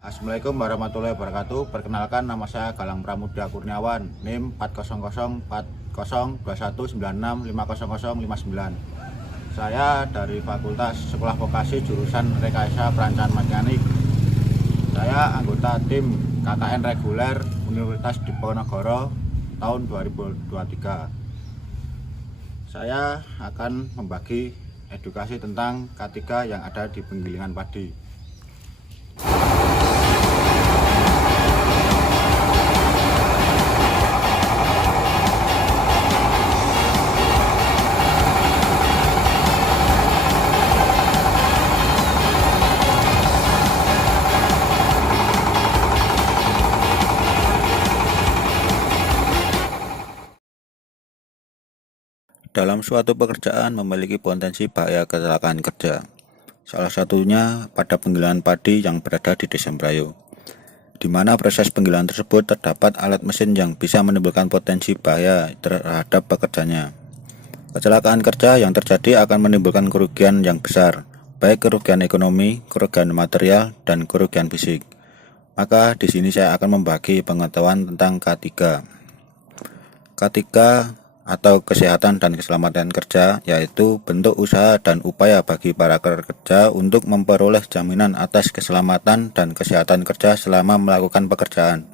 Assalamualaikum warahmatullahi wabarakatuh. Perkenalkan, nama saya Galang Pramuda Kurniawan, NIM 40040409196500059. Saya dari Fakultas Sekolah Vokasi jurusan Rekayasa Perancangan Mekanik. Saya anggota tim KKN reguler Universitas Diponegoro tahun 2023. Saya akan membagi edukasi tentang K3 yang ada di penggilingan padi. Dalam suatu pekerjaan memiliki potensi bahaya kecelakaan kerja. Salah satunya pada penggilingan padi yang berada di Desa Merayu, di mana proses penggilingan tersebut terdapat alat mesin yang bisa menimbulkan potensi bahaya terhadap pekerjanya. Kecelakaan kerja yang terjadi akan menimbulkan kerugian yang besar, baik kerugian ekonomi, kerugian material, dan kerugian fisik. Maka di sini saya akan membagi pengetahuan tentang K3. K3 atau kesehatan dan keselamatan kerja, yaitu bentuk usaha dan upaya bagi para pekerja untuk memperoleh jaminan atas keselamatan dan kesehatan kerja selama melakukan pekerjaan,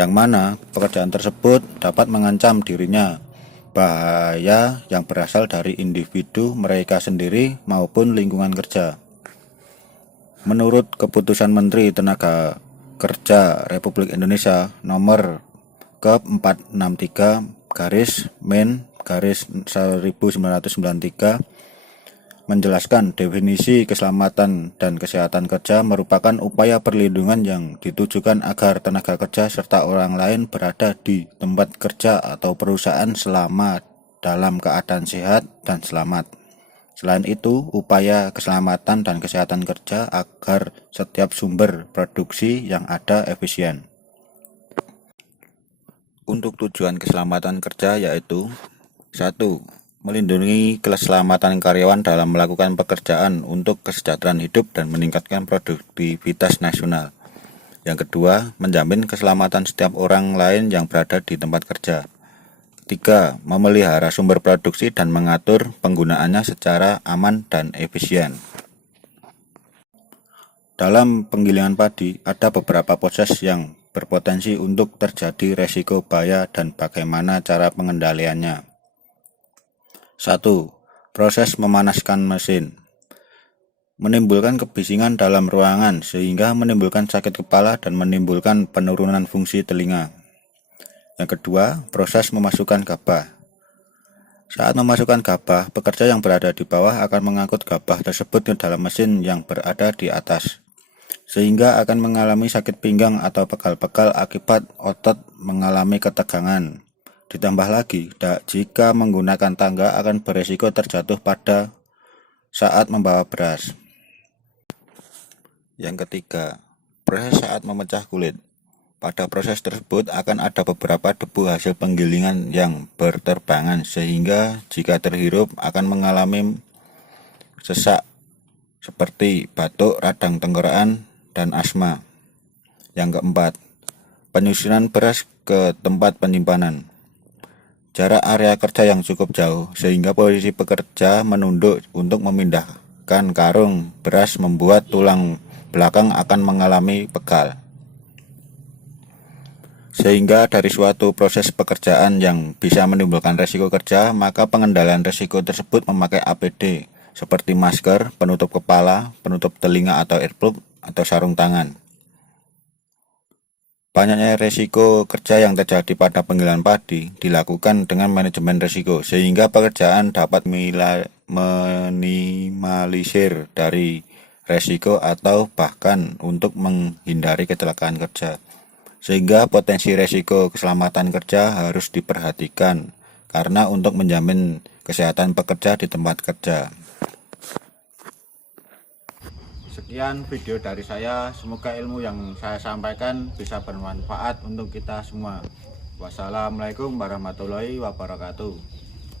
yang mana pekerjaan tersebut dapat mengancam dirinya bahaya yang berasal dari individu mereka sendiri maupun lingkungan kerja. Menurut Keputusan Menteri Tenaga Kerja Republik Indonesia nomor ke-463/Men/1993 menjelaskan definisi keselamatan dan kesehatan kerja merupakan upaya perlindungan yang ditujukan agar tenaga kerja serta orang lain berada di tempat kerja atau perusahaan selama dalam keadaan sehat dan selamat. Selain itu, upaya keselamatan dan kesehatan kerja agar setiap sumber produksi yang ada efisien. Untuk tujuan keselamatan kerja yaitu 1. Melindungi keselamatan karyawan dalam melakukan pekerjaan untuk kesejahteraan hidup dan meningkatkan produktivitas nasional. Yang kedua, menjamin keselamatan setiap orang lain yang berada di tempat kerja. 3. Memelihara sumber produksi dan mengatur penggunaannya secara aman dan efisien. Dalam penggilingan padi, ada beberapa proses yang berpotensi untuk terjadi resiko bahaya dan bagaimana cara pengendaliannya. 1. Proses memanaskan mesin menimbulkan kebisingan dalam ruangan sehingga menimbulkan sakit kepala dan menimbulkan penurunan fungsi telinga. Yang kedua, proses memasukkan gabah. Saat memasukkan gabah, pekerja yang berada di bawah akan mengangkut gabah tersebut ke dalam mesin yang berada di atas, sehingga akan mengalami sakit pinggang atau pegal-pegal akibat otot mengalami ketegangan. Ditambah lagi, jika menggunakan tangga akan beresiko terjatuh pada saat membawa beras. Yang ketiga, proses saat memecah kulit. Pada proses tersebut akan ada beberapa debu hasil penggilingan yang berterbangan, sehingga jika terhirup akan mengalami sesak seperti batuk, radang tenggorokan, dan asma. Yang keempat, penyusunan beras ke tempat penyimpanan. Jarak area kerja yang cukup jauh sehingga posisi pekerja menunduk untuk memindahkan karung beras membuat tulang belakang akan mengalami pegal. Sehingga dari suatu proses pekerjaan yang bisa menimbulkan resiko kerja, maka pengendalian resiko tersebut memakai APD seperti masker, penutup kepala, penutup telinga atau earplug, atau sarung tangan. Banyaknya resiko kerja yang terjadi pada penggilingan padi dilakukan dengan manajemen resiko, sehingga pekerjaan dapat minimalisir dari resiko atau bahkan untuk menghindari kecelakaan kerja. Sehingga potensi resiko keselamatan kerja harus diperhatikan karena untuk menjamin kesehatan pekerja di tempat kerja. Sekian video dari saya, semoga ilmu yang saya sampaikan bisa bermanfaat untuk kita semua. Wassalamualaikum warahmatullahi wabarakatuh.